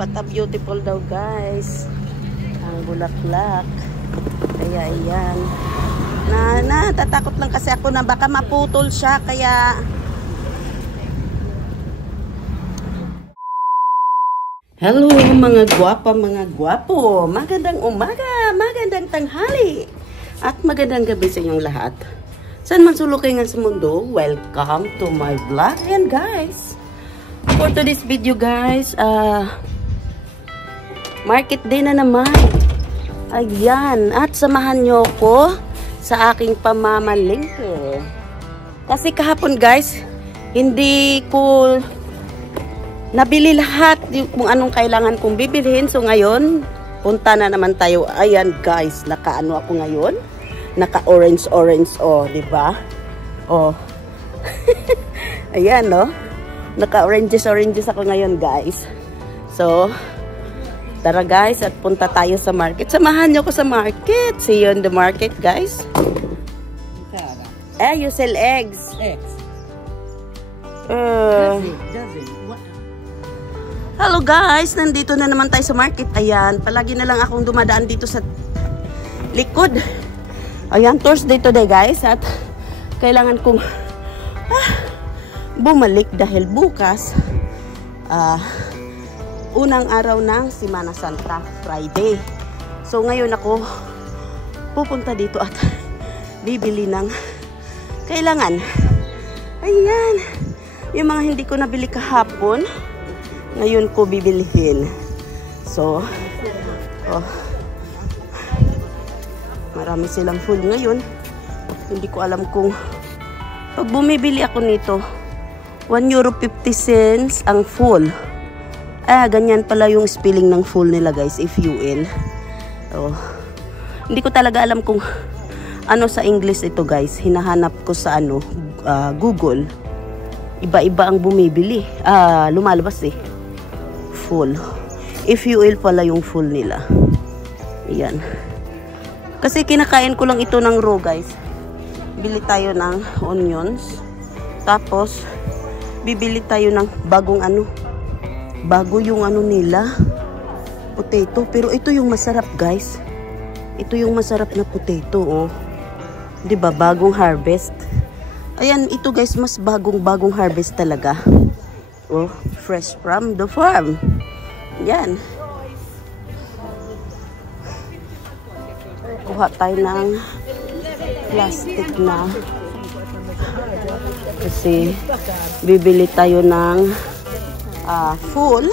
What a beautiful daw guys. Ang bulaklak. Kaya ayan. Natatakot lang kasi ako na baka maputol siya. Kaya hello mga gwapa, mga gwapo. Magandang umaga, magandang tanghali. At magandang gabi sa inyong lahat. Saan man sulukay nga sa mundo, welcome to my vlog. And guys, for today's video guys, market day na naman. Ayan, at samahan nyo ko sa aking pamamalingke. Kasi kahapon guys, hindi ko nabili lahat kung anong kailangan kong bibilhin. So ngayon, punta na naman tayo. Ayan guys, naka-ano ako ngayon? Naka-orange, oh, di ba? Oh. Ayan, no? Naka-oranges ako ngayon, guys. So, tara guys, at punta tayo sa market. Samahan niyo ko sa market. See you in the market, guys. You sell eggs. Hello guys, nandito na naman tayo sa market. Ayan, palagi na lang akong dumadaan dito sa likod. Ayan, Thursday today guys. At kailangan kong bumalik dahil bukas unang araw ng Semana Santa, Friday. So ngayon ako pupunta dito at bibili ng kailangan. Ayan, yung mga hindi ko nabili kahapon, ngayon ko bibilihin. So marami silang full ngayon. Hindi ko alam kung pag bumibili ako nito, €1.50 ang full. Ganyan pala yung spelling ng full nila guys, F-U-L. Hindi ko talaga alam kung ano sa English ito guys. Hinahanap ko sa Google. Iba-iba ang bumibili. Lumalabas eh. Full. F-U-L pala yung full nila. Ayan. Kasi kinakain ko lang ito ng raw guys. Bili tayo ng onions. Tapos bibili tayo ng bagong bago yung nila, potato. Pero ito yung masarap guys. Ito yung masarap na potato, oh. 'Di ba? Bagong harvest. Ayan, ito guys, mas bagong harvest talaga. Oh, fresh from the farm. Yan. Kuha tayo ng plastic na kasi bibili tayo ng full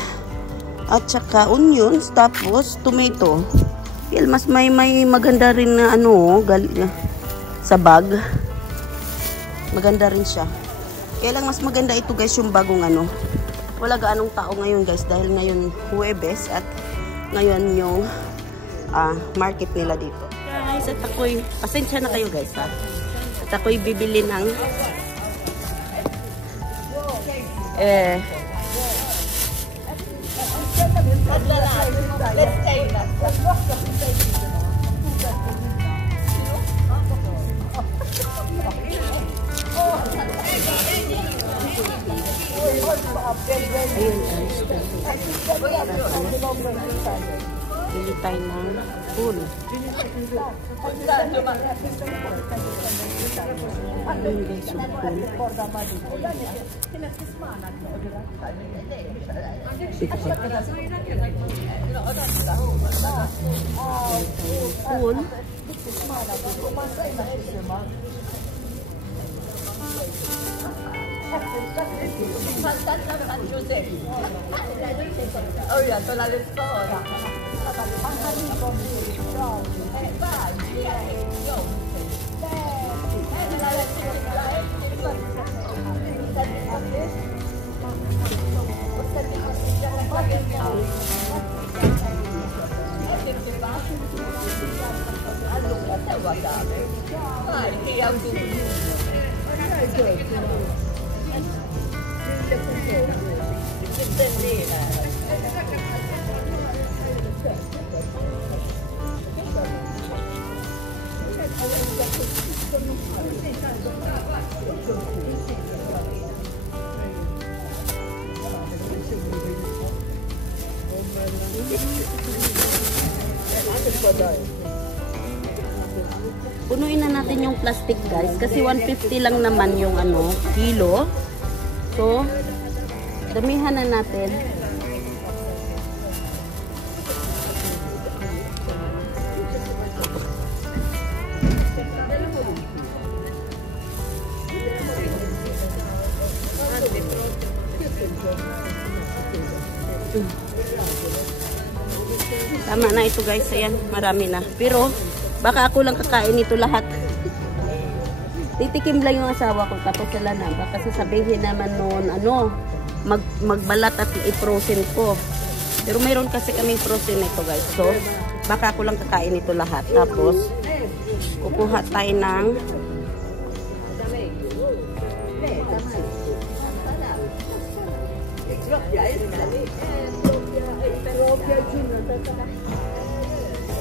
at saka onions, tapos tomato. Mas may maganda rin na sa bag. Maganda rin siya. Kaya lang mas maganda ito guys, yung bagong wala gaanong tao ngayon guys dahil ngayon Huwebes at ngayon yung market nila dito. Guys, at ako'y, pasensya na kayo guys ha. At ako'y bibili ng ayun guys, bili tayo ng full. Ayun guys, yung full. Full. Punuin na natin yung plastic guys kasi 150 lang naman yung ano, kilo. So, damihan na natin. Tama na ito guys, ayan, marami na. Pero, baka ako lang kakain ito lahat. Titikim lang yung asawa ko, tapos sila na. Baka sasabihin naman noon, ano, magbalat at i-frozen ko. Pero mayroon kasi kaming frozen ito guys. So, baka ako lang kakain ito lahat. Tapos, kukuha tayo ng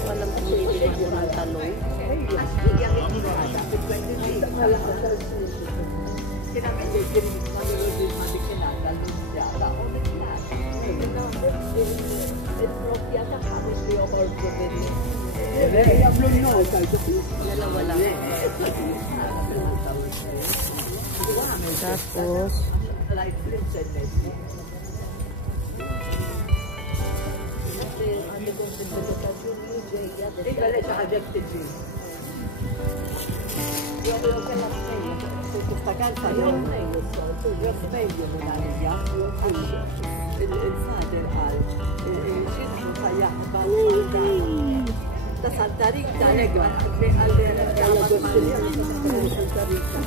walang pumibili ko ng talong. Dalawa lang. Tapos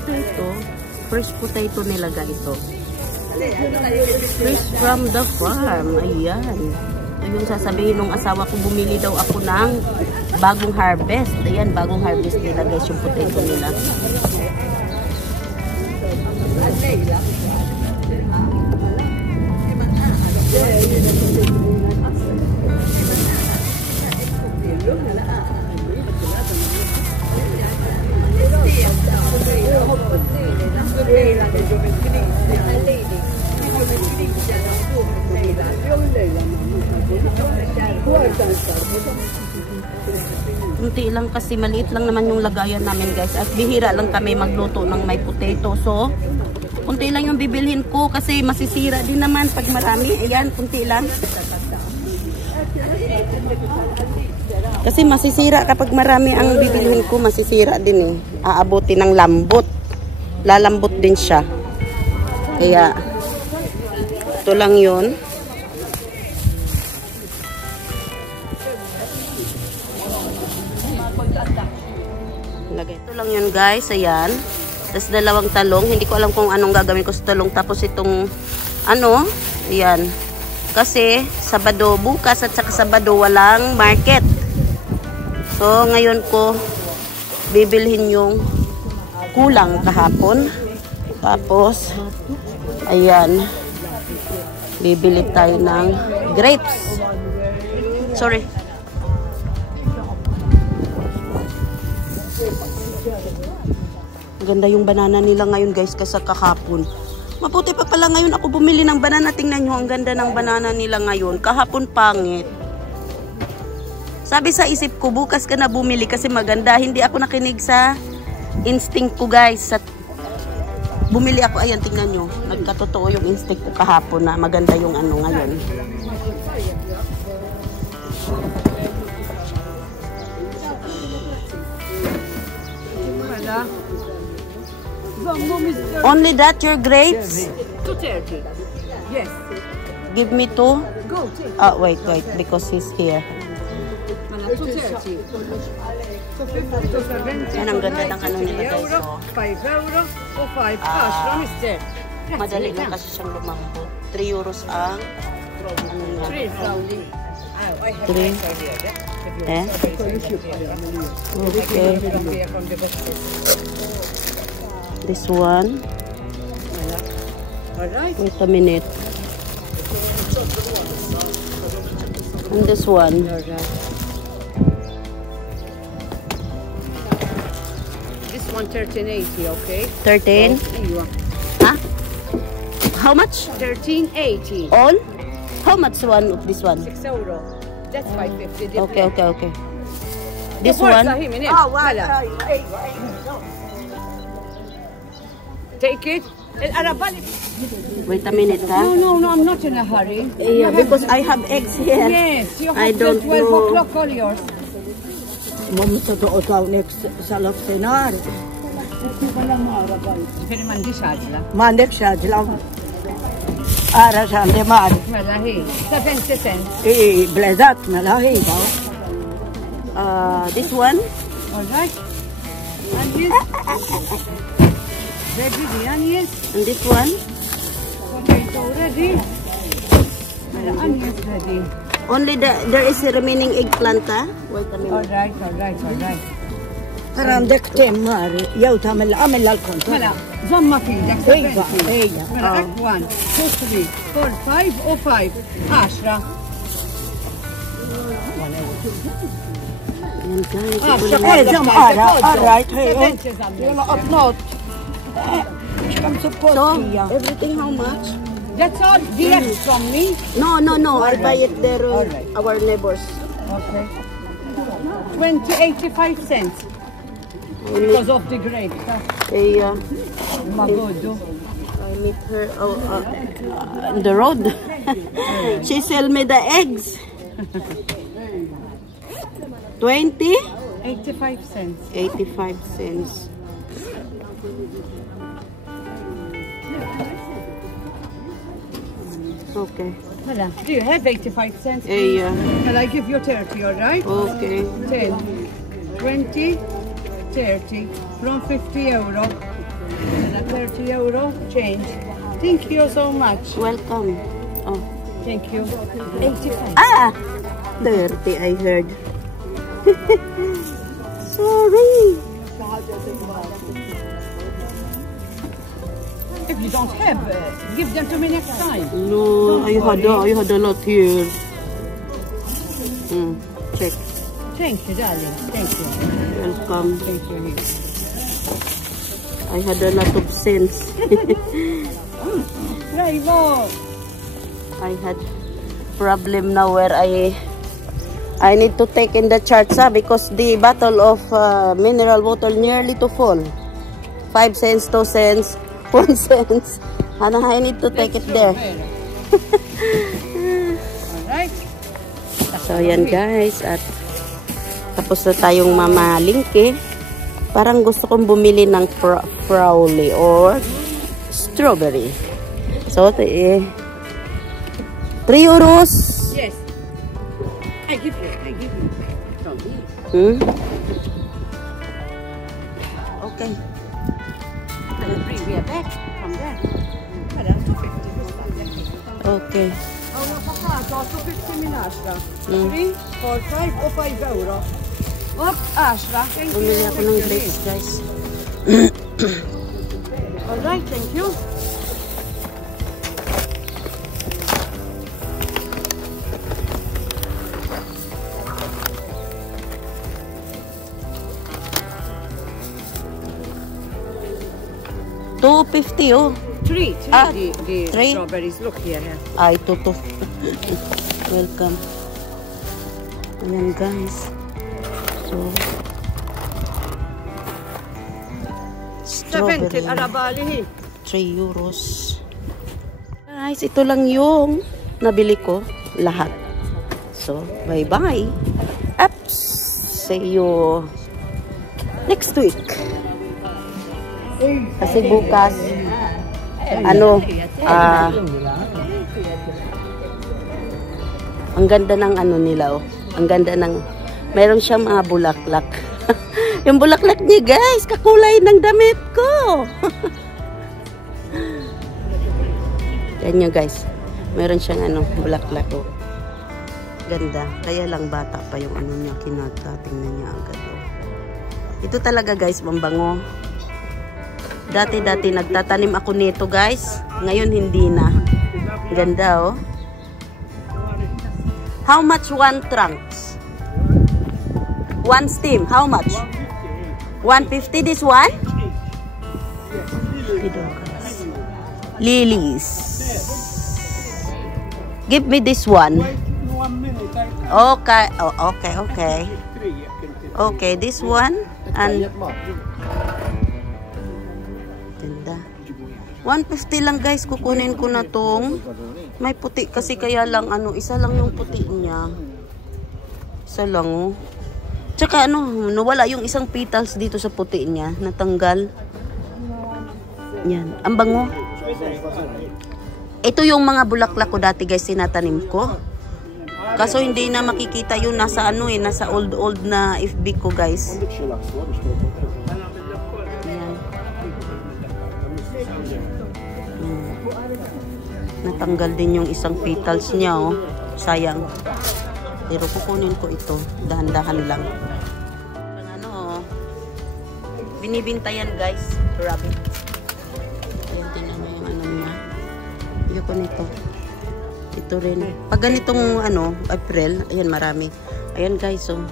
ito, fresh potato nilagay ito. Fresh from the farm. Ayan. Yung sasabihin ng asawa ko, bumili daw ako ng bagong harvest. Ayan, bagong harvest nila guys, yung potato nila. Kunti lang kasi maliit lang naman yung lagayan namin guys at bihira lang kami magluto ng may potato. So kunti lang yung bibilhin ko kasi masisira din naman pag marami. Ayan, kunti lang kasi masisira kapag marami ang bibilhin ko, masisira din eh. Aabuti ng lambot, lalambot din siya, kaya ito lang yun. Ito lang yun guys, ayan. Tapos dalawang talong, hindi ko alam kung anong gagawin ko sa talong. Tapos itong ano, ayan. Kasi Sabado, bukas at saka Sabado walang market. So ngayon ko bibilhin yung kulang kahapon. Tapos ayan, bibili tayo ng grapes. Sorry. Ganda yung banana nila ngayon guys kasi kahapon. Mabuti pa pala ngayon ako bumili ng banana. Tingnan nyo, ang ganda ng banana nila ngayon. Kahapon pangit. Sabi sa isip ko, bukas ka na bumili kasi maganda. Hindi ako nakinig sa instinct ko guys. Bumili ako, ayan tingnan nyo. Nagkatotoo yung instinct ko kahapon na maganda yung ano ngayon. Only that, your grapes? 230. Yes. Give me 2. Go, take. Wait, because he's here. 230. So 50 to 70. Yan ang ganda ng ano nila guys. So, 5 euro o 5 cash. One is there. madali lang kasi siyang lumambot. 3 euros ang ano niya. 3. Eh? Okay. This one. Wait a minute. And this one. This one 13.80, okay? 13? Huh? How much? 13.80. All? How much one of this one? 6 euro. That's 550. Okay, okay, okay. This Forza, one? هي من هنا. اه هلا. ايوه Take it. الأرابالي. Wait a minute, No, ha? no, I'm not in a hurry. Yeah, because I have eggs here. Yes, you I have till don't 12 know. o'clock all yours. ممتطو next sa loftenar. Ġifiri mandiċ għadla. Ma għandekx għadla. Ara ġandi mar. Mela hi, 70 cents. Blezat mela ħida. This one? All right. Onions. Ready the onions. And this one? Potato ready. Mela onions ready. Only there is a remaining eggplant, ha? Wait a All minute. right, all right, all right. Ara għandek temmar. Jew tamil għamil għal-kont. Mela, zomma fidek, Ejja, 70. ejja. Mela, 1, 2, 3, 4, 5 u 5. 10. Ayan, guys. Ah, ito siya lang. Eh, zom ara. All right, hey. 70 zammi. Jela qatnot. Xkam suppost So, hija. everything how much? That's all. The rest from me. No. I'll buy it there, Alright. our neighbors. Okay. 85 cents. Because of the grapes. Magodo. I meet her on the road. She sell me the eggs. 20? 85 cents. 85 cents. Okay. Hala, do you have 85 cents? Yeah. Shall I give you 30, all right? Okay. 10, 20, 30, from 50 euro. And a 30 euro change. Thank you so much. Welcome. Oh. Thank you. 85. Ah! 30, I heard. Sorry. If you don't have, give them to me next time. No, I had a lot here. Check. Thank you, darling. Thank you. Welcome. Thank you. I had a lot of sense. Bravo. I had problem now where I need to take in the charts because the bottle of mineral water nearly to fall. 5 cents, 2 cents, 1 cent. And I need to take it there. Alright. So yan guys, at tapos na tayong mamalingke. Parang gusto kong bumili ng frowley or strawberry. So 3 euros. Yes. I give you. Okay. And bring me a bag from there. Hala, 250. Okay. Għawna papato, 250 min 10. 3, 4, 5 o 5 euro. Up, 10. Thank you. Bumili ako ng grapes guys. Alright, thank you. $2.50 oh. 3, the three? strawberries. Look here. Ay, tuto. Welcome. Ayan guys. So, 70 strawberry. arabali. 3 euros. Guys, ito lang yung nabili ko. Lahat. So, bye-bye. Ups. See you next week. Kasi bukas, ang ganda ng nila, oh. Ang ganda ng, meron siyang mga bulaklak. Yung bulaklak niya, guys, kakulay ng damit ko. Yan nyo, guys. Meron siyang bulaklak, oh. Ganda. Kaya lang bata pa yung niya, tingnan niya agad, oh. Ito talaga, guys, mambango. Dati nagtatanim ako nito, guys. Ngayon hindi na. Ganda, oh. How much one trunks? One stem, how much? 150 this one? Lilies. Give me this one. Okay. Oh, okay, okay. Okay, this one. And ganda. 150 lang guys, kukunin ko na tong may puti kasi kaya lang ano, isa lang yung puti niya. Isa lang oh. Tsaka ano, nawala yung isang petals dito sa puti niya, natanggal. Yan, ang bango. Ito yung mga bulaklak ko dati guys, sinatanim ko. Kaso hindi na makikita yun, nasa ano eh, nasa old na FB ko guys. Yan. Natanggal din yung isang petals niya oh. Sayang. Pero kukunin ko ito, dahan-dahan lang. Ano oh. Binibintayan guys, rabbit. Ayan, tingnan mo yung ano niya. Ayoko nito. Ito rin. Pag ganitong ano, April, ayan marami. Ayan guys, oh.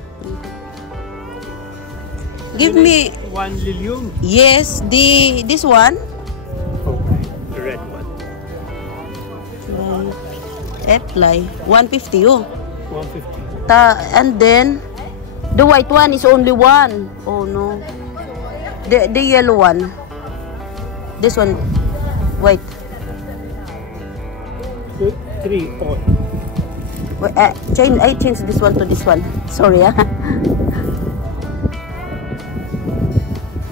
Give me 1 lilium. yes, this one. Okay, the red one. Apply 150 oh. 150. And then the white one is only one. Oh no. The yellow one. This one white. 3 all. Wait, I change this one to this one. Sorry ah.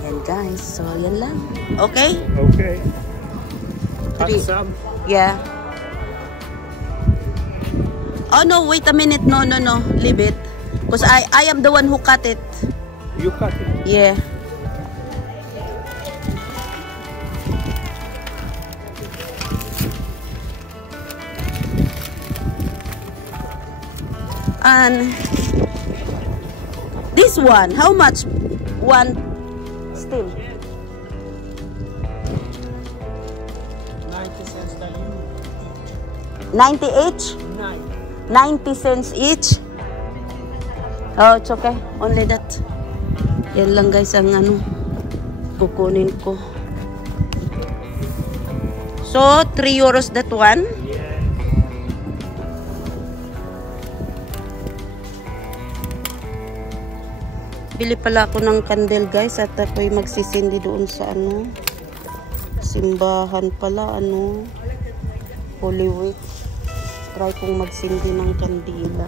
Yan guys. So yan lang. Okay? Okay. Cut 3. some. Yeah. Oh no, wait a minute. No. Leave it. Because I am the one who cut it. You cut it. Yeah. And this one, how much? One stem. 90 cents the you. 90 each? 90 cents each? Oh, it's okay. Only that. Yan lang guys ang ano kukunin ko. So, 3 euros that one. Bili pala ako ng candle guys at ako'y magsisindi doon sa ano simbahan pala ano Holy Week. Try kong magsindi ng kandila.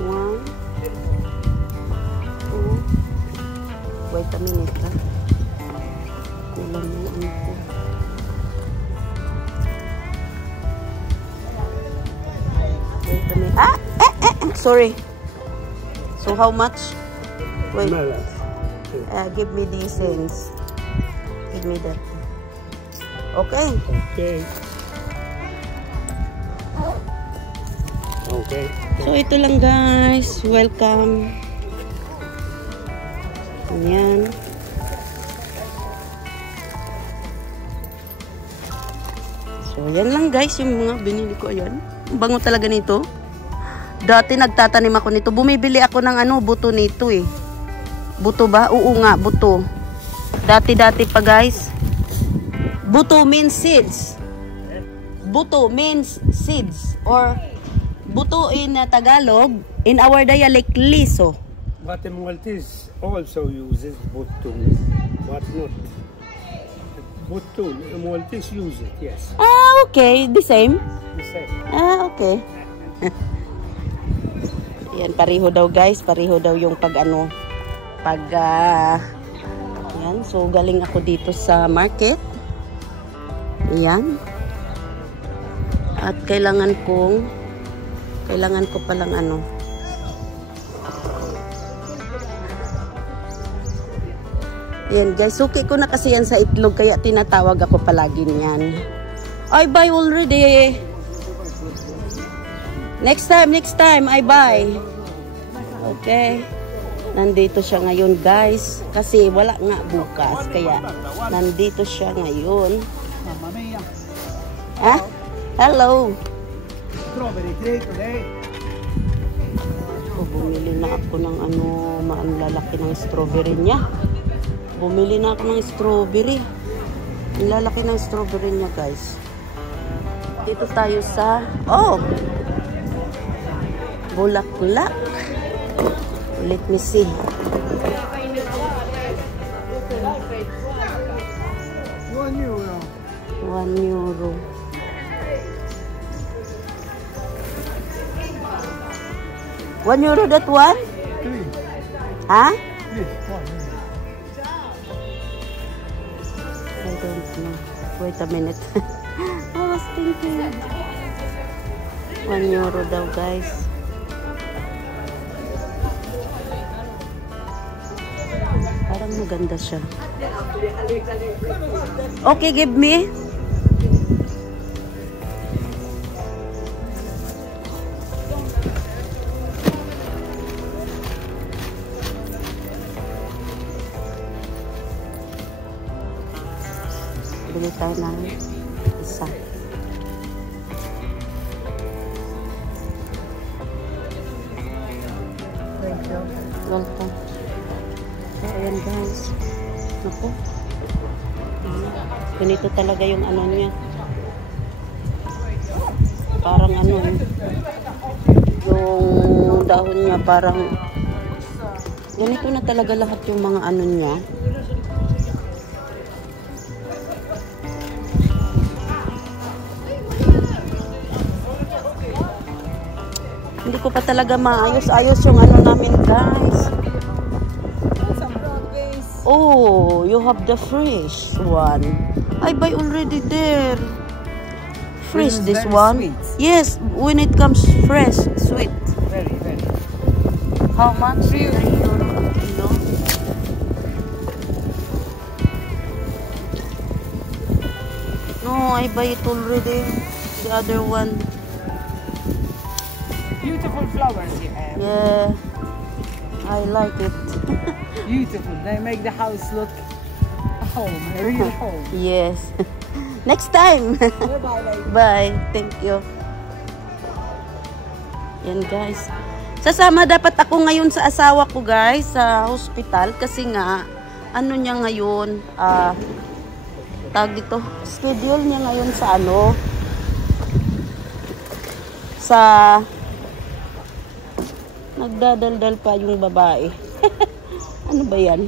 One, two. Wait a minute ha. Kulang mo ano ko. Wait a minute. Sorry. So how much? Wait. Give me these things. Give me that. Okay. Okay. Okay. So ito lang guys. Welcome. Ayan. So yan lang guys yung mga binili ko. Ayan. Bango talaga nito. Dati nagtatanim ako nito. Bumibili ako ng ano, buto nito eh. Buto ba? Oo nga, buto. Dati-dati pa guys. Buto means seeds. Buto means seeds. Or buto in Tagalog, in our dialect, liso. But the Maltese also uses buto. But not. Buto. The Maltese use it, yes. Ah, okay. The same? The same. Ah, okay. Yan, pareho daw guys. Pareho daw yung pag ano. Yan. So, galing ako dito sa market. Yan. At kailangan ko palang ano. Yan guys. Suki ko na kasi yan sa itlog. Kaya tinatawag ako palagi niyan. I buy already. Next time, I buy. Okay. Nandito siya ngayon, guys. Kasi wala nga bukas. Kaya, nandito siya ngayon. Ah? Hello. Strawberry cake today. Bumili na ako ng ano, ang lalaki ng strawberry niya. Bumili na ako ng strawberry. Ang lalaki ng strawberry niya, guys. Dito tayo sa, Bulaklak. Let me see. €1. €1. €1 that one? Huh? I don't know. Wait a minute. I was thinking. €1 daw, guys. Parang maganda siya. Okay, give me. Bili tayo ng isa. Thank you. Welcome. So, ayan guys. Naku. Ganito talaga yung ano niya. Parang ano, yung dahon niya parang ganito na talaga lahat yung mga ano niya. Hindi ko pa talaga maayos-ayos yung ano namin, guys. Oh, you have the fresh one. I buy already there. Fresh this one. Sweet. Yes, when it comes fresh, sweet. Very, very. How much? €3 a kilo. No, I buy it already. The other one. Beautiful flowers you have. Yeah, I like it. Beautiful. They make the house look a home, a real home. Yes. Next time. Bye-bye, lady. Bye. Thank you. Yan guys. Sasama dapat ako ngayon sa asawa ko guys sa hospital kasi nga ano niya ngayon tawag dito, schedule niya ngayon sa ano sa nagdadaldal pa yung babae. Ano ba yan?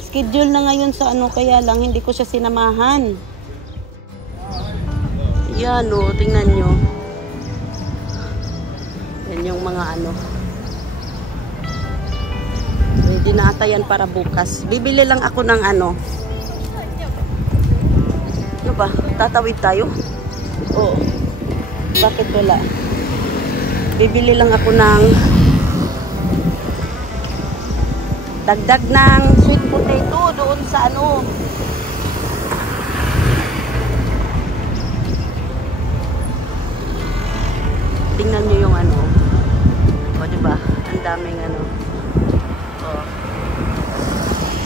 Schedule na ngayon sa ano, kaya lang hindi ko siya sinamahan. Yan o, tingnan nyo. Yan yung mga ano. Ready na ata yan para bukas. Bibili lang ako ng ano. Ano ba? Tatawid tayo? Oo. Bakit wala? Bibili lang ako ng dagdag ng sweet potato doon sa ano. Tingnan nyo yung ano. O diba? Ang daming ano. O.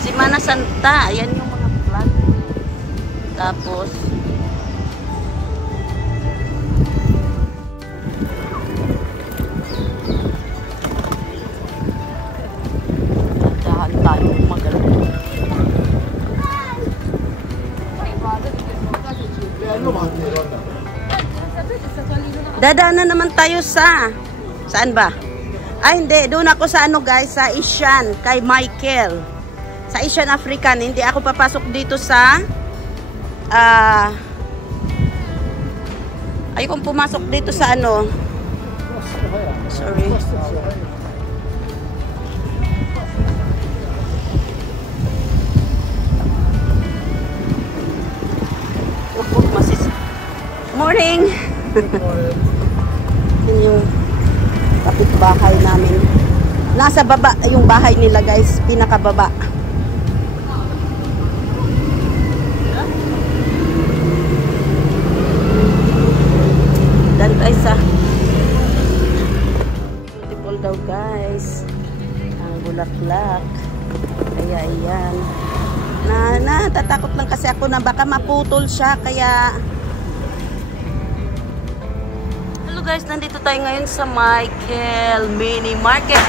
Semana Santa. Ayan yung mga flag. Tapos dadaanan naman tayo sa saan ba? Ay hindi, doon ako sa ano guys, sa Asian, kay Michael. Sa Asian African, hindi ako papasok dito sa ayokong pumasok dito sa ano. Sorry. Morning. Yun yung kapitbahay namin. Nasa baba yung bahay nila guys, pinakababa. Dan tayo sa beautiful daw guys. Ang bulaklak. Kaya ayan. Natatakot lang kasi ako na baka maputol siya kaya So guys, nandito tayo ngayon sa Michael Mini Market.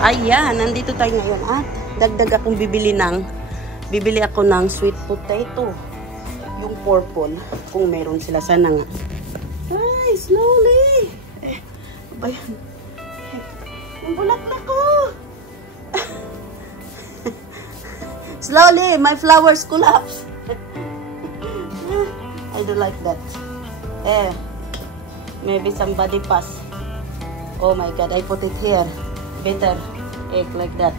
Ayan, nandito tayo ngayon. At dagdag akong bibili ako ng sweet potato. Yung purple. Kung meron sila. Sana nga. Ay, slowly. Ba yan? Yung bulaklak ko. Slowly, my flowers collapse. I don't like that. Maybe somebody pass. Oh my god, I put it here. Better egg like that.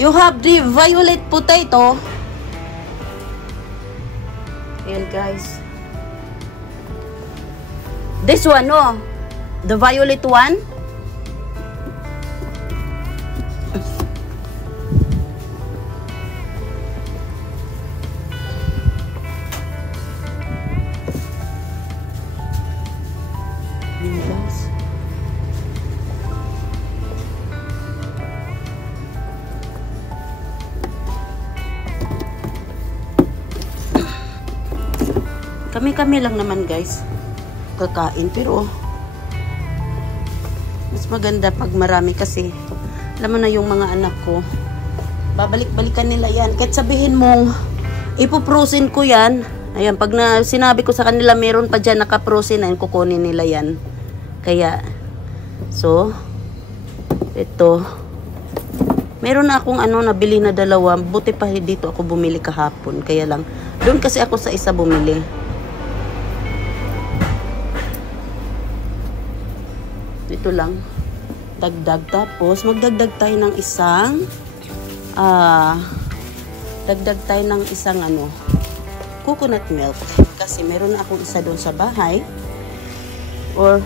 You have the violet potato. Ayan guys. This one, no? The violet one. Kami lang naman guys kakain, pero mas maganda pag marami kasi alam mo na yung mga anak ko babalik-balikan nila yan, kahit sabihin mong ipoprosin ko yan, ayan, pag sinabi ko sa kanila meron pa dyan nakaprosin, ayun, kukunin nila yan. Kaya so ito meron na akong nabili na dalawa, buti pa dito ako bumili kahapon, kaya lang doon kasi ako sa isa bumili. Ito lang dagdag, tapos magdagdag tayo ng isang coconut milk kasi meron na akong isa doon sa bahay, or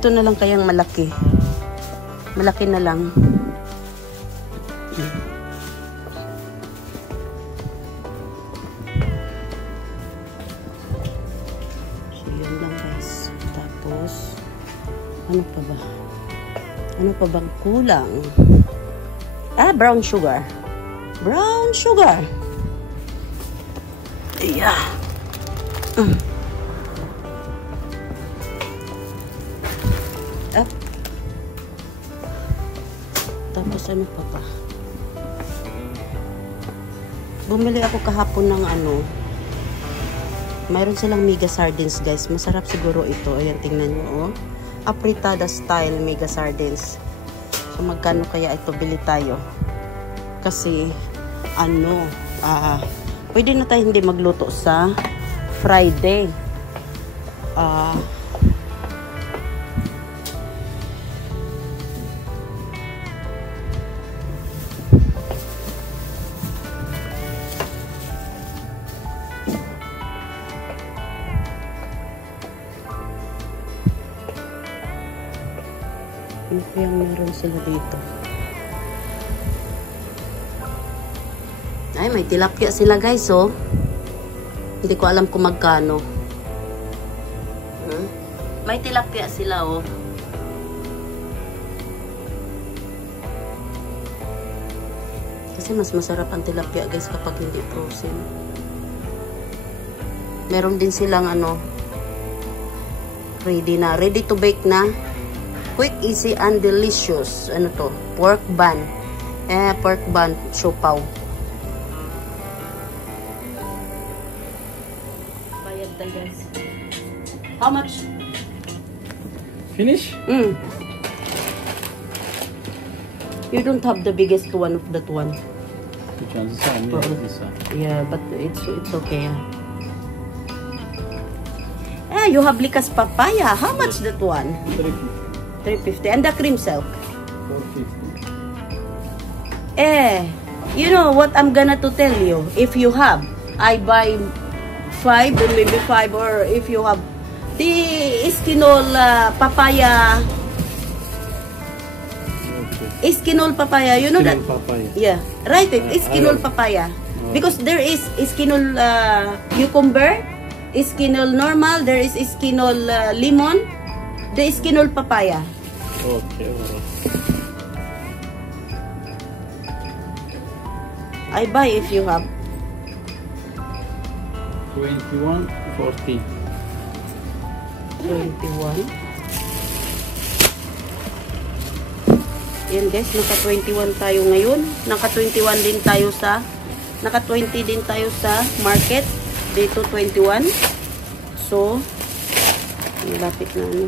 ito na lang kayang malaki na lang. So yun lang guys, tapos ano pa bang kulang? Brown sugar. Yeah. Tapos ano pa ba? Bumili ako kahapon ng mayroon silang mega sardines guys. Masarap siguro ito. Ayan, tingnan nyo apritada style mega sardines. So magkano kaya ito, bili tayo? Kasi pwede na tayo hindi magluto sa Friday. Ano kayang meron sila dito? Ay, may tilapia sila guys, oh. Hindi ko alam kung magkano. May tilapia sila, oh. Kasi mas masarap ang tilapia guys kapag hindi frozen. Meron din silang ready to bake na. Quick, easy, and delicious. Ano to? Pork bun. Pork bun, siopaw. Bayad tayo guys. How much? Finish? You don't have the biggest one of that one. Which one? This one? Yeah, this one. Yeah, but it's okay. You have likas papaya. How much that one? 350. And the cream silk? 450. You know what I'm gonna to tell you? If you have, I buy 5 or maybe 5, or if you have the Eskinol papaya. Okay. Eskinol papaya, you know that? Papaya. Yeah, write it. Eskinol papaya. Because there is Eskinol cucumber, Eskinol normal, there is Eskinol lemon, the Eskinol papaya. Okay, alright. I buy if you have. 21, 14. 21. Yan guys, naka 21 tayo ngayon. Naka 21 din tayo sa, naka 20 din tayo sa market. Dito 21. So, malapit na ano.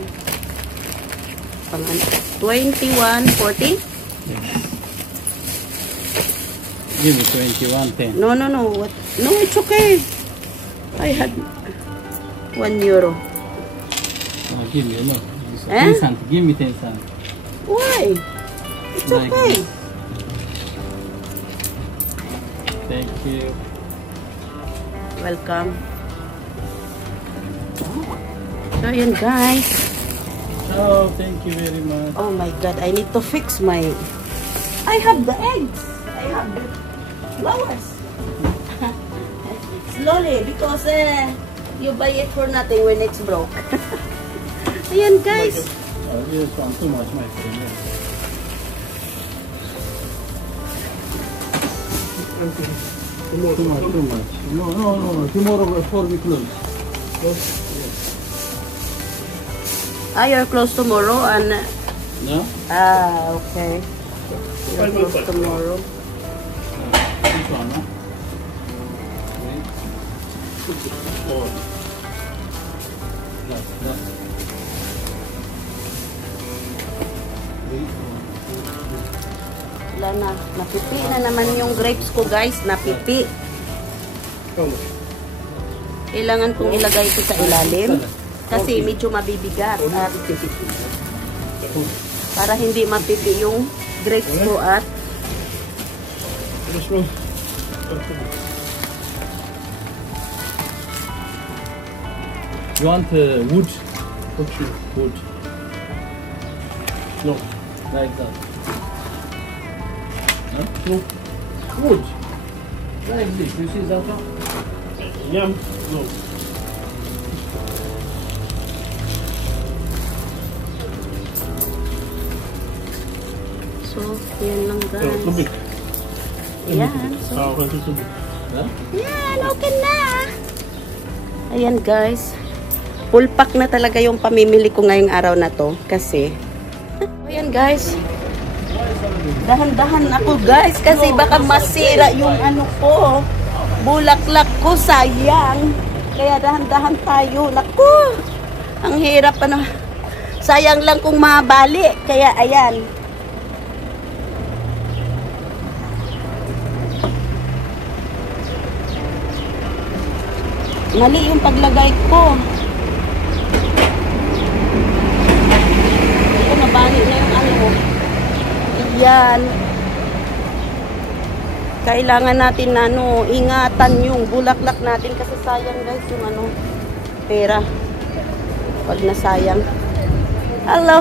Pangan 21, 40? Give me 21, 10. No. What? No, it's okay. I had 1 euro. Oh, give me, no. Eh? 10 cents. Give me 10 cents. Why? It's Like okay. this. Thank you. Welcome. So, yun guys. Oh, thank you very much. Oh my God, I need to fix my... I have the eggs. I have the flowers. Slowly, because you buy it for nothing when it's broke. Ayan guys. Oh, you want too much, my friend. Too much. No. Tomorrow before we close. You're closed tomorrow and... No? Okay. You're closed tomorrow. This one, huh? Wait. Four. That. Wala na. Napipi na naman yung grapes ko guys. Napipi. Kailangan kong ilagay ito sa ilalim. Kasi medyo mabibigat. At para hindi mapipi yung grapes ko at You want wood? Wood. No, like that. Huh? No. Wood. Like this. You see that one? Yum. No. so, yan lang guys. Yan. So, Huh? yan, okay na. Ayan guys. Full pack na talaga yung pamimili ko ngayong araw na to. Kasi, ayan guys. Dahan-dahan ako guys. Kasi baka masira yung ano ko. Bulaklak ko, sayang. Kaya dahan-dahan tayo. Naku! Ang hirap ano. Sayang lang kung mabali. Kaya ayan. Mali yung paglagay ko. Ito, nabali na yung ano. Ayan. Kailangan natin na ano, ingatan yung bulaklak natin kasi sayang guys yung ano, pera. Pag nasayang. Hello.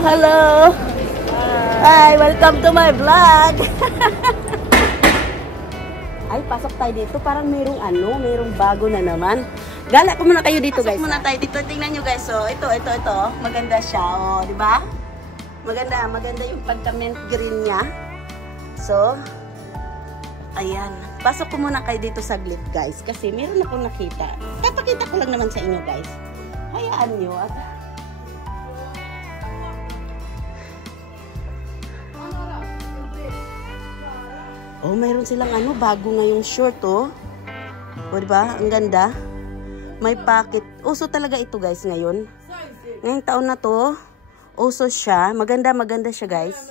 Hi, welcome to my vlog. Ay, pasok tayo dito. Parang mayroong bago na naman. Gala ko muna kayo dito, guys. Pasok muna tayo dito. Tingnan nyo, guys. So, ito. Maganda siya. O, di ba? Maganda yung pagka-mint green niya. So, ayan. Pasok ko muna kayo dito saglit, guys. Kasi meron akong nakita. Papakita ko lang naman sa inyo, guys. Hayaan nyo. Oh, mayroon silang ano, bago ngayong short, oh. O, diba? Ang ganda. May pocket. Uso talaga ito, guys, ngayon. Ngayong taon na to, uso siya. Maganda siya, guys.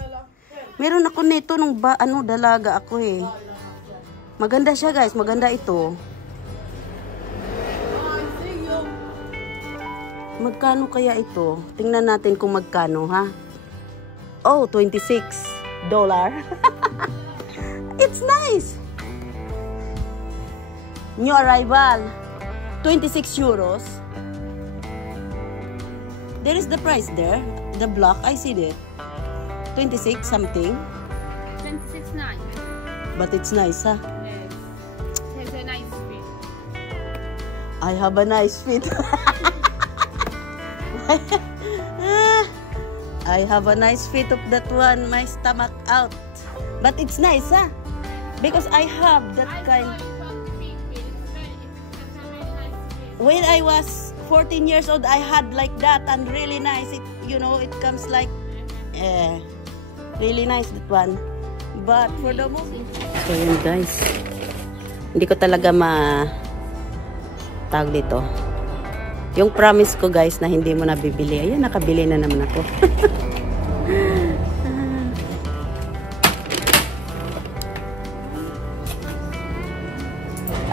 Meron ako nito nung dalaga ako, eh. Maganda siya, guys. Maganda ito. Magkano kaya ito? Tingnan natin kung magkano, ha? Oh, $26. It's nice. New arrival. 26 euros. There is the price there. The block, I see it. 26 something. 26.9. But it's nice, huh? Yes. It has a nice fit. I have a nice fit. I have a nice fit of that one. My stomach out. But it's nice, huh? Because I have that kind. When I was 14 years old, I had like that and really nice. It, you know, it comes like, really nice that one. But for the moment, so yun guys, hindi ko talaga tawag dito. Yung promise ko guys na hindi mo nabibili. Ayan, nakabili na naman ako.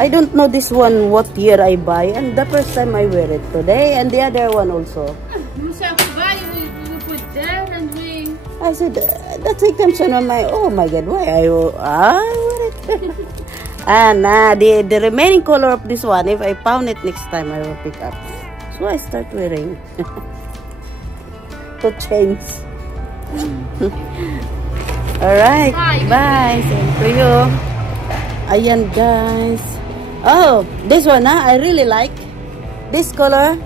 I don't know this one what year I buy, and the first time I wear it today, and the other one also. You said to buy, we put there and we... I said, that's it comes on my, oh my god, why I wear it? And the remaining color of this one, if I found it next time, I will pick up. So I start wearing to change. Alright, bye. Same to you. Ayan guys. Oh, this one, I really like this color.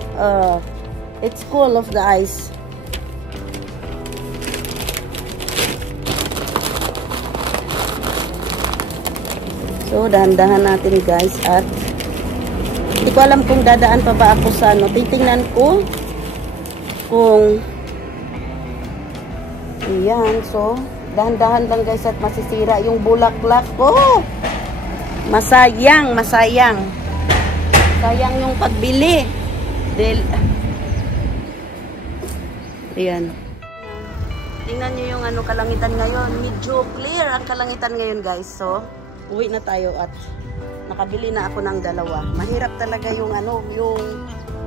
It's cool of the eyes. So, dahan-dahan natin guys. At hindi ko alam kung dadaan pa ba ako sa ano. Titingnan ko kung ayan. So, dahan-dahan lang guys at masisira yung bulaklak ko. Masayang. Sayang yung pagbili. Ayan. Tingnan nyo yung ano, kalangitan ngayon. Medyo clear ang kalangitan ngayon guys. So, uwi na tayo at nakabili na ako ng dalawa. Mahirap talaga yung ano, yung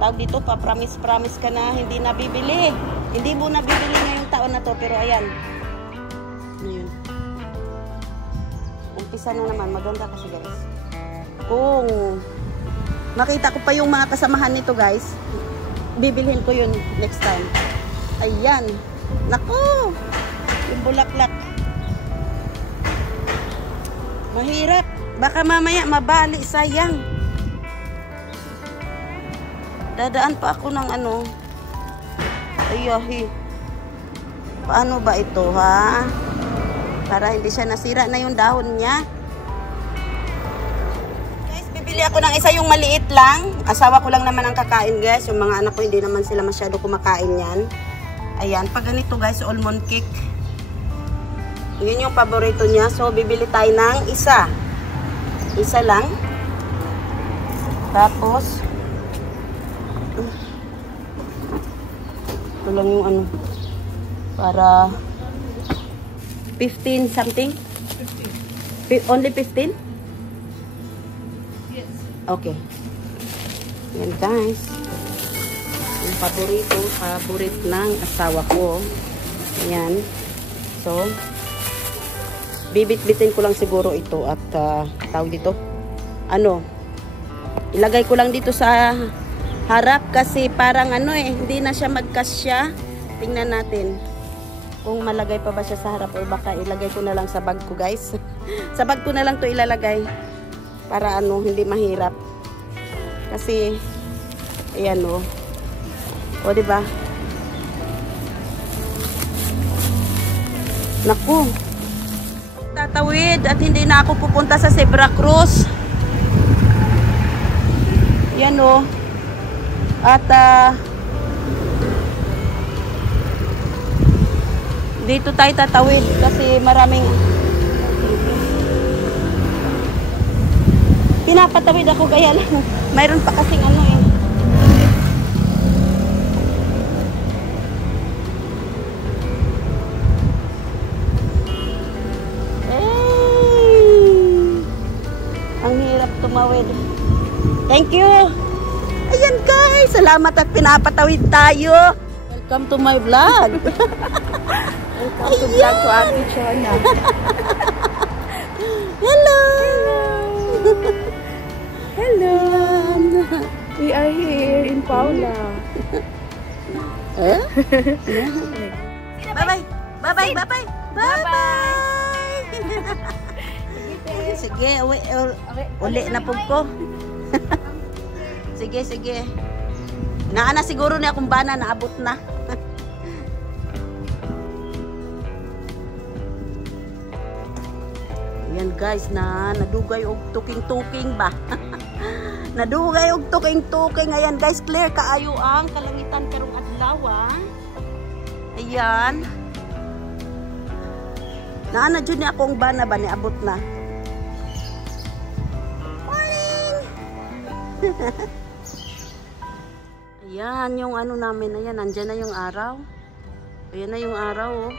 tawag dito, pa-promise ka na hindi nabibili. Hindi mo nabibili ngayong taon na to, pero ayan. Ayun. Umpisa na naman, maganda kasi guys. Kung makita ko pa yung mga kasamahan nito guys, bibilhin ko yun next time. Ayan. Naku! Yung bulaklak. Mahirap. Baka mamaya mabali, sayang. Dadaan pa ako ng ano. Ayahi. Paano ba ito ha? Para hindi siya nasira na yung dahon niya. Guys, bibili ako ng isa yung maliit lang. Asawa ko lang naman ang kakain guys. Yung mga anak ko hindi naman sila masyado kumakain yan. Ayan, pag ganito guys, almond cake. Yun yung paborito niya. So, bibili tayo ng isa. Isa lang. Tapos, ito lang yung ano. Para 15 something? 15. Only 15? Yes. Okay. Yan guys. Yung paborit ng asawa ko. Ayan. So, bibit-bitin ko lang siguro ito at tawag dito. Ano? Ilagay ko lang dito sa harap kasi parang ano hindi na siya magkasya. Tingnan natin kung malagay pa ba siya sa harap o baka ilagay ko na lang sa bag ko guys. Sa bag ko na lang to ilalagay para ano hindi mahirap. Kasi ayan o. O diba? Naku. Tatawid at hindi na ako pupunta sa Zebra Cross. Yan o. At dito tayo tatawid kasi maraming pinapatawid ako kaya lang mayroon pa kasing ano ang hirap tumawid. Thank you. Ayan guys, salamat at pinapatawid tayo. Welcome to my vlog. Welcome to vlog ko Ate Chona. Hello. Hello. We are here in Paula. Bye-bye. Bye-bye. Bye-bye. Bye-bye. Sige, uli na po ko. Sige, sige. Naana siguro na akong bana, naabot na. Ayan guys, nadugay og tuking-tuking ba? Nadugay og tuking-tuking. Ayan guys, clear kaayo ang kalangitan karong adlaw. Ayan. Naana dyan niya akong bana ba niabot na. Morning! Ayan yung ano namin. Ayan, nandyan na yung araw. Ayan na yung araw. Oh.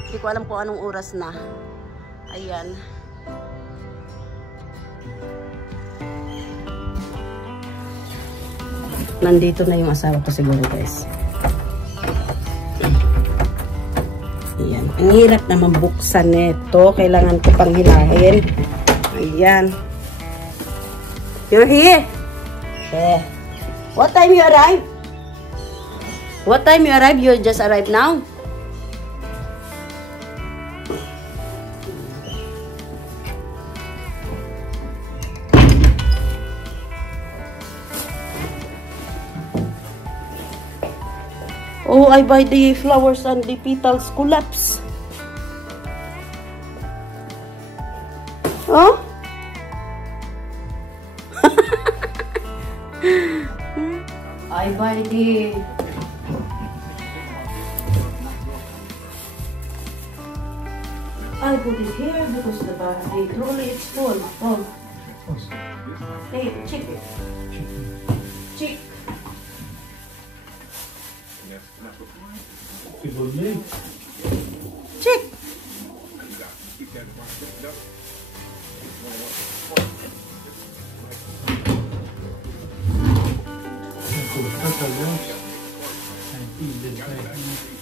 Hindi ko alam kung anong oras na. Ayan. Nandito na yung asawa ko siguro guys. Ayan. Ang hirap na mabuksan nito. Kailangan ko pang hilahin. Ayan. You're here? Yeah. What time you arrive? What time you arrive? You just arrived now? Oh, I buy the flowers and the petals collapse. Oh? I buy the... I put it here because the trolley is full. Oh. Hey, check it. Check. Check.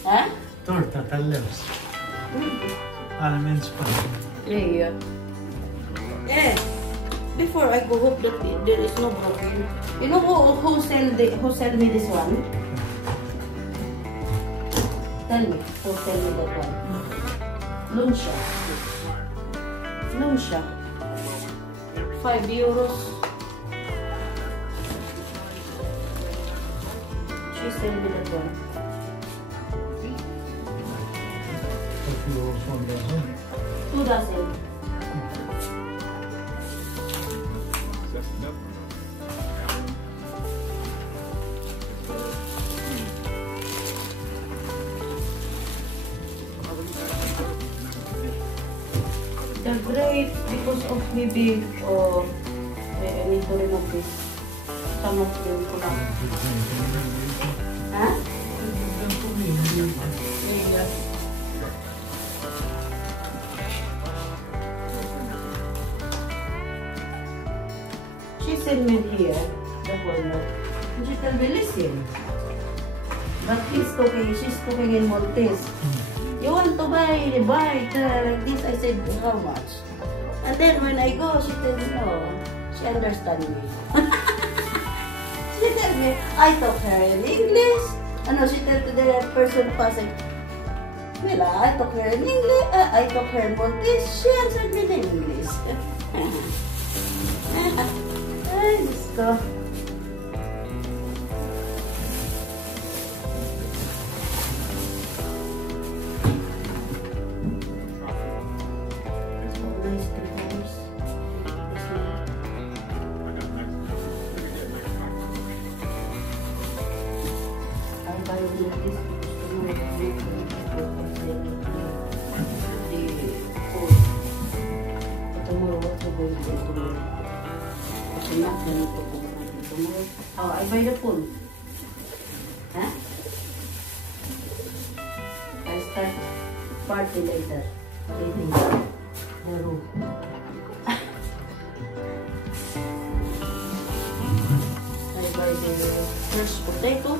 Huh? Torta tallers. Almond span. Yeah. Yeah. Before I go hope that there is no broken. You know who sell me this one? Tell me, who sell me that one? Lunsha. Lunsha. 5 euros. She sell me that one. 2 dozen. The grape, because of maybe, I need to remove this. Some of them ko lang. Huh? Yeah. She sent me here, the walnut. And she told me, listen. But she's cooking in Maltese. You want to buy it like this? I said, how much? And then when I go, she told me, no. She understands me. She told me, I talk her in English. Ano, she told to the person passing, well, I talk her in English. I talk her in Maltese. She answered me in English. Ay, gusto. Oh, I buy the phone. Huh? I start party later. Cleaning the room. I buy the first potato.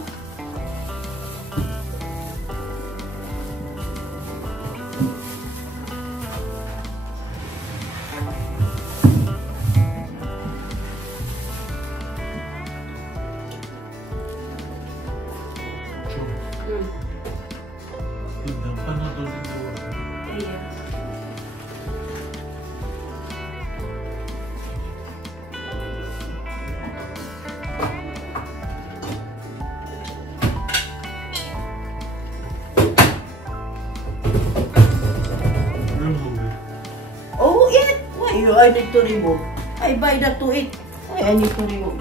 I need to remove. I buy that to eat. Okay, I need to remove.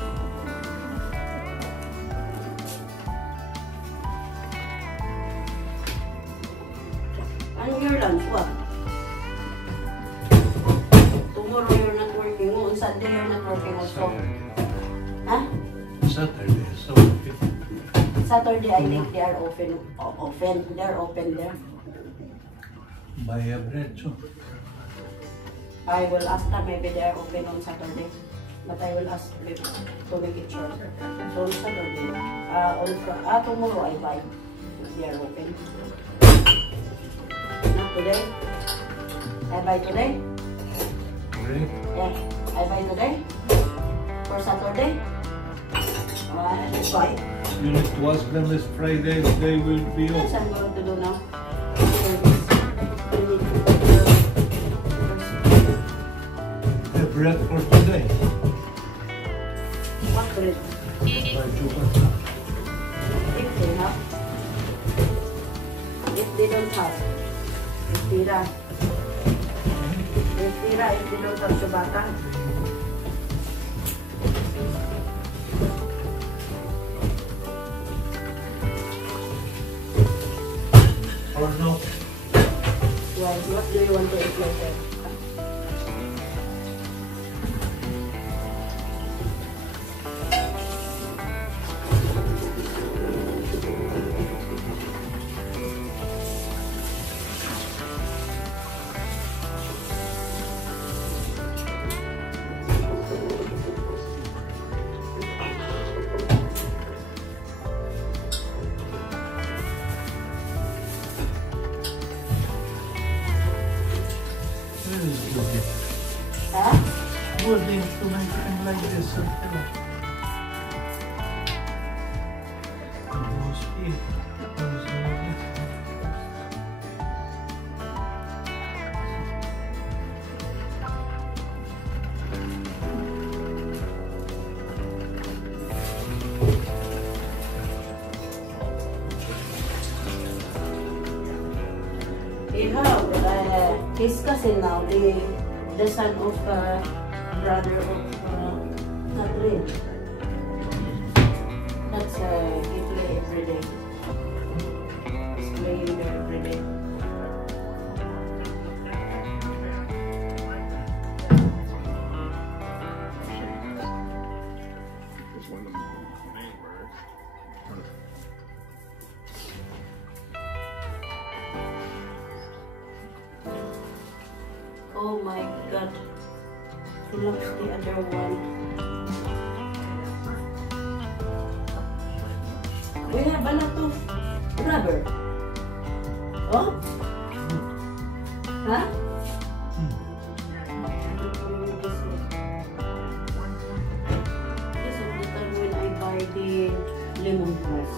Ano your lunch? What? Tomorrow you're not working. On Sunday you're not working also. Huh? Saturday, so Saturday I think they are open. They are open there. buy a bread, so. I will ask them maybe they are open on Saturday. But I will ask them to make it sure. So on Saturday, tomorrow I buy. They are open. Not today. I buy today. Bread? Yeah, I buy today. For Saturday. That's why. You need to ask them this Friday, they will be Yes, off. I'm going to do now. The bread for today. What bread? By Jubata. If they have. If they don't have. If tira. If they don't have Shubata. Or no? Why? What do you want to eat later? This is good. Huh? Good things to make them like this. Those feet. Those You have his cousin now, the son of brother of Catherine. That's he play every day. He's playing there every day. It's one of the main words. Oh my God. Look the other one. We have a lot of rubber. Oh? Huh? This is the time when I buy the lemon grass.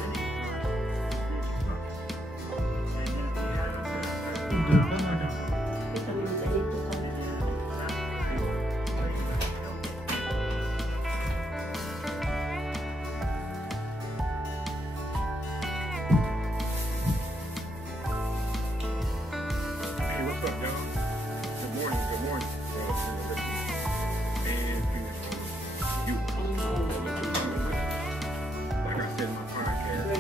Kita minta dito kami. Hey, what's up, y'all? Good morning, good morning. And you. Like I said in my podcast,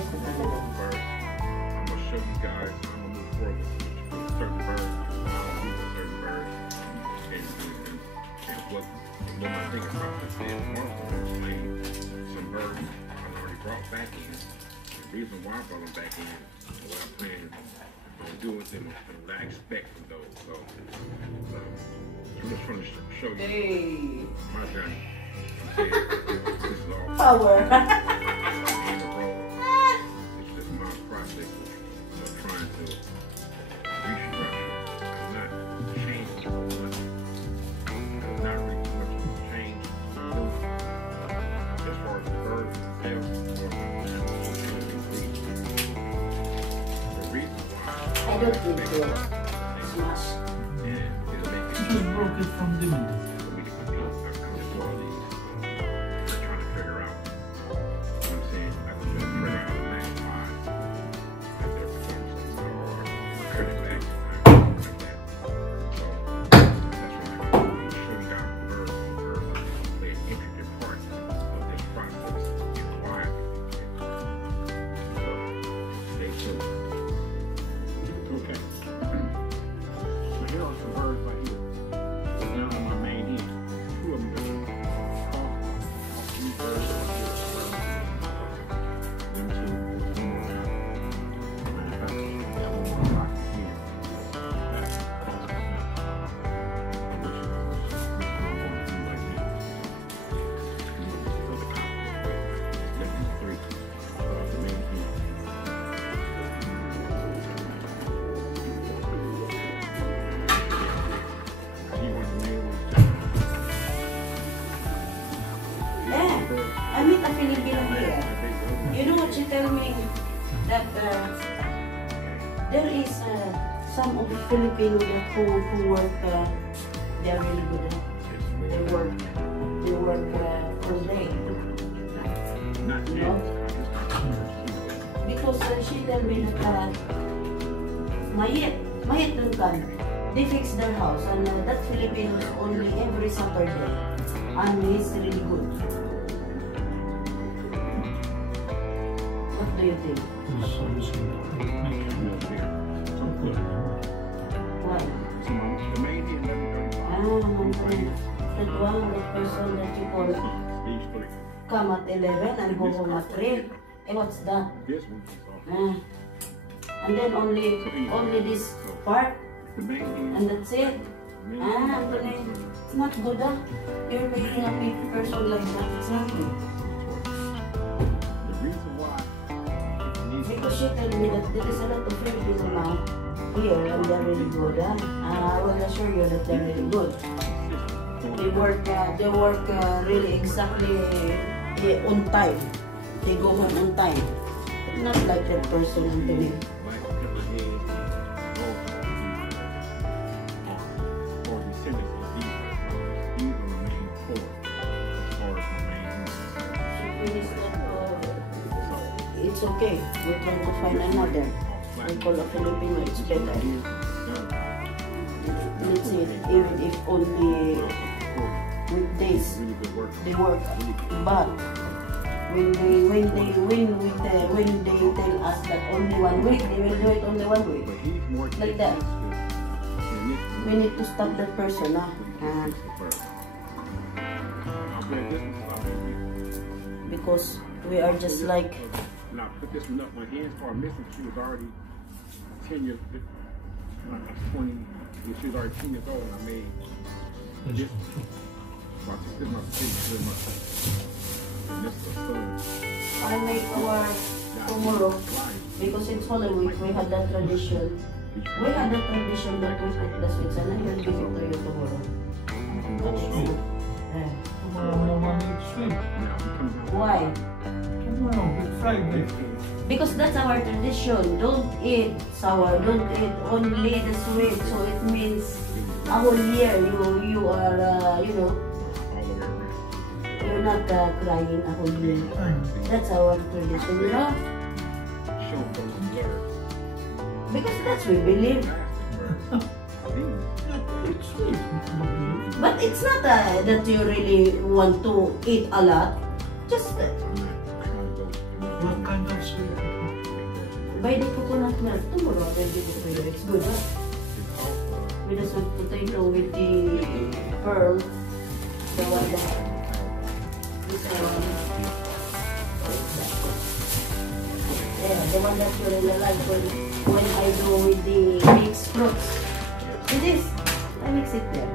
I'm gonna show you guys how I'm gonna move forward with certain birds, how I use certain birds, and what my thinking process is. One of them explain some birds I've already brought back in. The reason why I brought them back in, what I'm planning on doing with them, and what I expect from those. So I'm just trying to show you Hey. my journey. This is all Power. in the road. It's just my process of trying to restructure, not change too much, not really much change as far as the birds themselves or the reason why I don't need to smash. and it'll make it just broke it from the middle. for me to compete. I'm just all these trying to figure out. You know what I'm saying? I can just figure out the next five that their performances or cutting back like that. So that's what I'm going to show you guys the birds. The birds play an intricate part Yeah, I meet a Filipino here. You know what she tell me? That there is some of the Filipino who work, they are really good. They work for day. You know? Because she tell me that mayit lang kan. They fix their house and that Filipino is only every Saturday and he's really good. What do you think? Why? That person that you call come at 11 and go home at 3. What's that? And then only this part, and that's it. It's not good. You're making a person like that. It's not good. Because she told me that there is a lot of Filipino now here and they're really good. I will assure you that they're really good. They work really exactly on time. They go home on time. Not like that person to me. It's okay. We're trying to find another. We call a Filipino. It's better. Let's see. Even if only weekdays they work, but when they tell us that only 1 week, they will do it only 1 week. Like that. We need to stop that person. Because we are just like. And I put this one up, my hands started missing. She was already 10 years, like 20, when she was already 10 years old, and I made this. So I took this my face, and this is a son. I make our tomorrow, because it's Holy Week, we had that tradition. We had that tradition that we put the sweets, and I will give it to you tomorrow. Why? Friday. Because that's our tradition. Don't eat sour. Don't eat only the sweet. So it means a whole year you are you're not crying a whole year. That's our tradition, you know. Because that's we believe. But it's not that you really want to eat a lot. Just What kind of sweet? buy the coconut milk tomorrow. I will give it to you. It's good, huh? With the sweet potato with the pearl. The one that this one. Yeah, the one that you really like when I do with the mixed fruits. It is. I mix it there.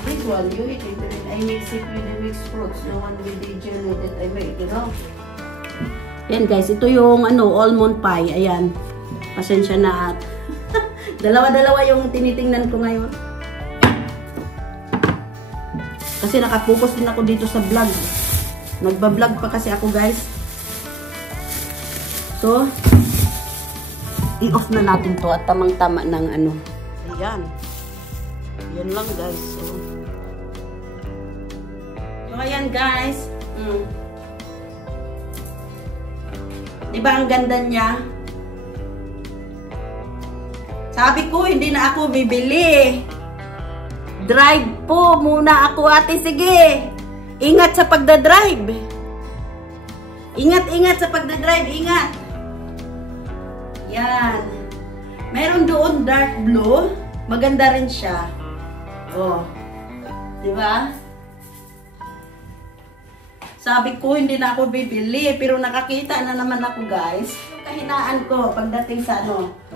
This one, you eat it, and I mix it with the mixed fruits, the one with the jelly that I made, you know? Yan guys, ito yung almond pie, ayan. Pasensya na at dalawa-dalawa yung tinitingnan ko ngayon. Kasi nakapokus din ako dito sa vlog. Nagba-vlog pa kasi ako guys. So, i-off na natin to at tamang-tama ng Ayan. Yan lang guys. So ayan guys. Diba ang ganda niya? Sabi ko, hindi na ako bibili. Drive po muna ako, ate. Sige. Ingat sa pagdadrive. Ingat sa pagdadrive. Ingat. Yan. Meron doon dark blue. Maganda rin siya. Oh. Diba? Sabi ko, hindi na ako bibili. Pero nakakita na naman ako, guys. Yung kahinaan ko pagdating sa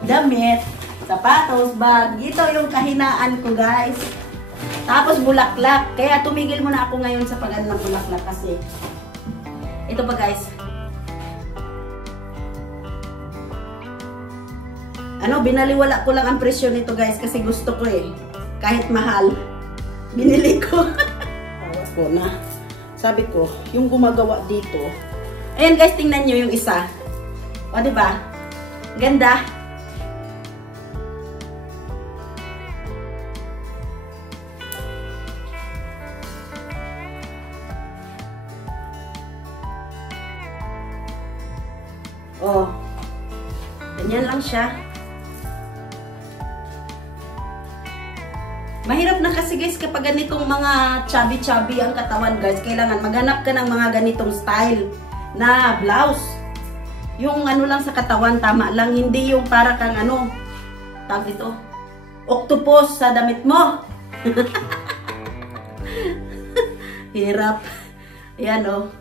damit, sapatos, bag. Ito yung kahinaan ko, guys. Tapos bulaklak. Kaya tumigil muna ako ngayon sa pag-ano ng bulaklak kasi. Ito pa, guys. Binaliwala ko lang ang presyo nito guys kasi gusto ko eh. Kahit mahal, binili ko. Tawas ko na. Sabi ko, yung gumagawa dito. Ayan guys, tingnan nyo yung isa. O, diba? Ganda. Oh, ganyan lang siya. Mahirap na kasi guys kapag ganitong mga chubby-chubby ang katawan guys. Kailangan maghanap ka ng mga ganitong style na blouse. Yung ano lang sa katawan, tama lang. Hindi yung para kang tawag ito, octopus sa damit mo. Hirap. Ayan oh.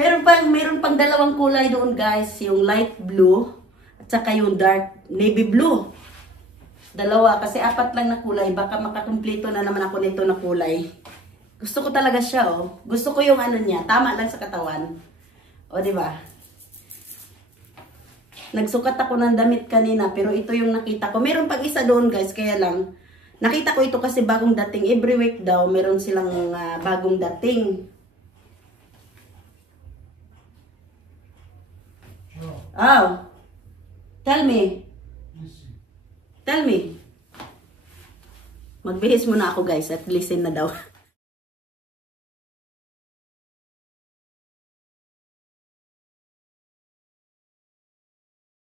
Meron pang dalawang kulay doon guys. Yung light blue at saka yung dark navy blue. Dalawa, kasi 4 lang na kulay. Baka makakumpleto na naman ako nito na kulay. Gusto ko talaga siya, oh. Gusto ko yung niya. Tama lang sa katawan. O, diba? Nagsukat ako ng damit kanina, pero ito yung nakita ko. Meron pang isa doon, guys. Kaya lang, nakita ko ito kasi bagong dating. Every week daw, meron silang bagong dating. Oh. Tell me. Tell me. Magbihis muna ako guys at listen na daw.